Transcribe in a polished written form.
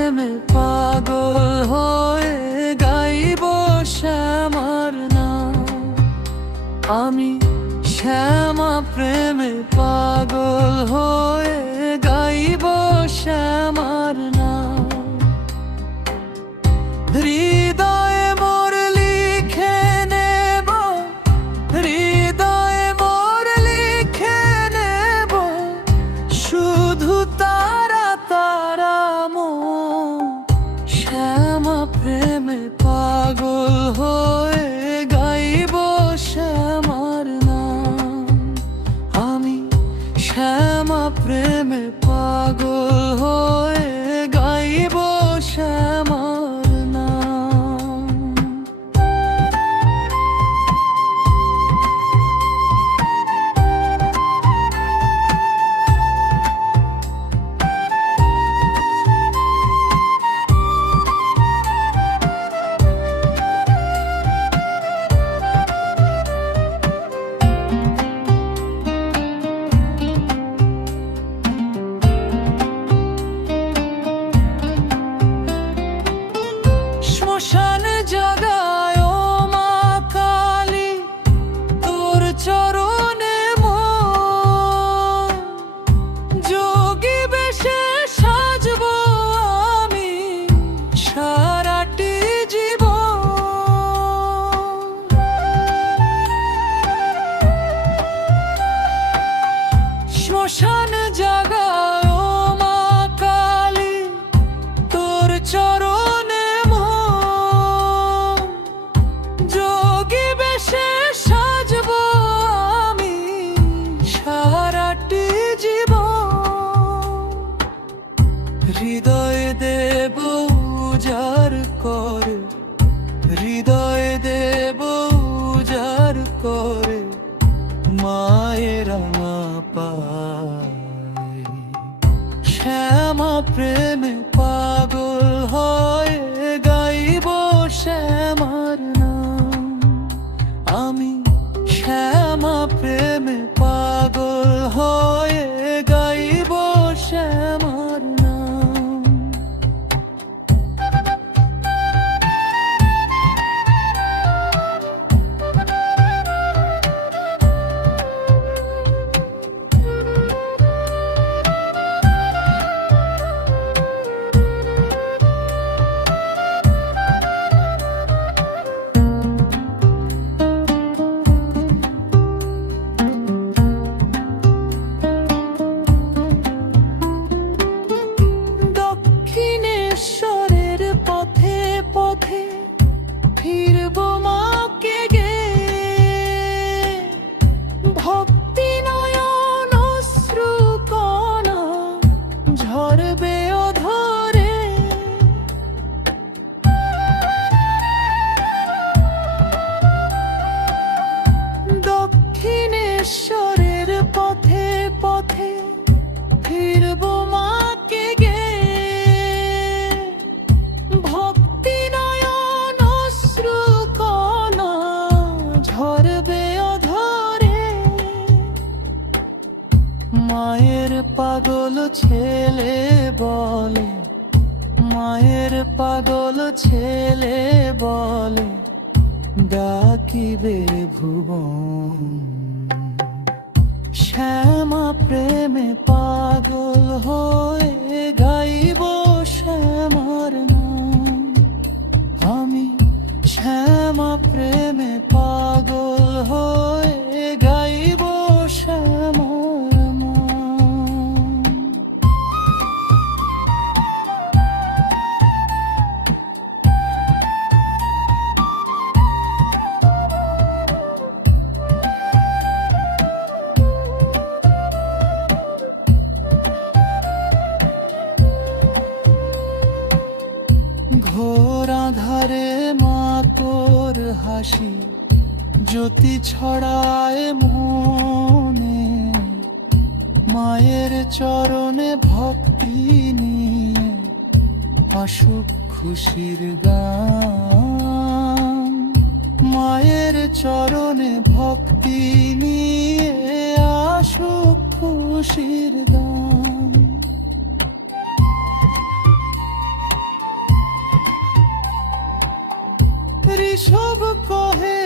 প্রেমে পাগল হয়ে গাইব শ্যামার নাম। আমি শ্যামা প্রেমে পাগল হয়ে গাইব শ্যামার নাম। হৃদয়ে মোর লিখে নেব, হৃদয়ে মোর লিখে নেব শুধু তারা তারা মন। শ্যামা প্রেমে পাগল হয়ে গাইব শ্যামার নাম। আমি শ্যামা প্রেমে পাগল হয়ে গাইব শ্যামার নাম। শ্মশান জাগায় ও মা কালী, তোর চরণে মন। যোগী বেশে সাজবো আমি সারাটি জীবন। শ্মশান জাগায় ও মা কালী, তোর চরণে যোগী বেশে সাজবো আমি সারাটি জীবন। হৃদয় দেব উজাড় করে, হৃদয় দেব উজাড় করে মায়ের রাঙা পায়। শ্যামা প্রেমে পাগল হয়ে গাইব শ্যামার নাম। আমি শ্যামা প্রেমে পাগল হয়ে গাইব শ্যামার নাম। দক্ষিণেশ্বরের পথে পথে ফিরব মাকে গে, ভক্তি নয়ন অশ্রু কণা ঝরবে অধরে। দক্ষিণেশ্বরের পথে পথে ফিরব মাকে গে, ভক্তি নয়ন অশ্রু কণা ঝরবে অধরে। মায়ের পাগল ছেলে বলে, মায়ের পাগল ছেলে বলে ডাকিবে ভুবন। শ্যামা প্রেমে পাগল হয়ে গাইব শ্যামার নাম। আমি শ্যামা প্রেমে পাগল হয়ে গাইব শ্যামার নাম। ঘোর আঁধারে মা তোর হাসি জ্যোতি ছড়ায় মনে। মায়ের চরণে ভক্তি নিয়ে আসুক খুশির গান। মায়ের চরণে ভক্তি নিয়ে আসুক খুশির গান। সব কহে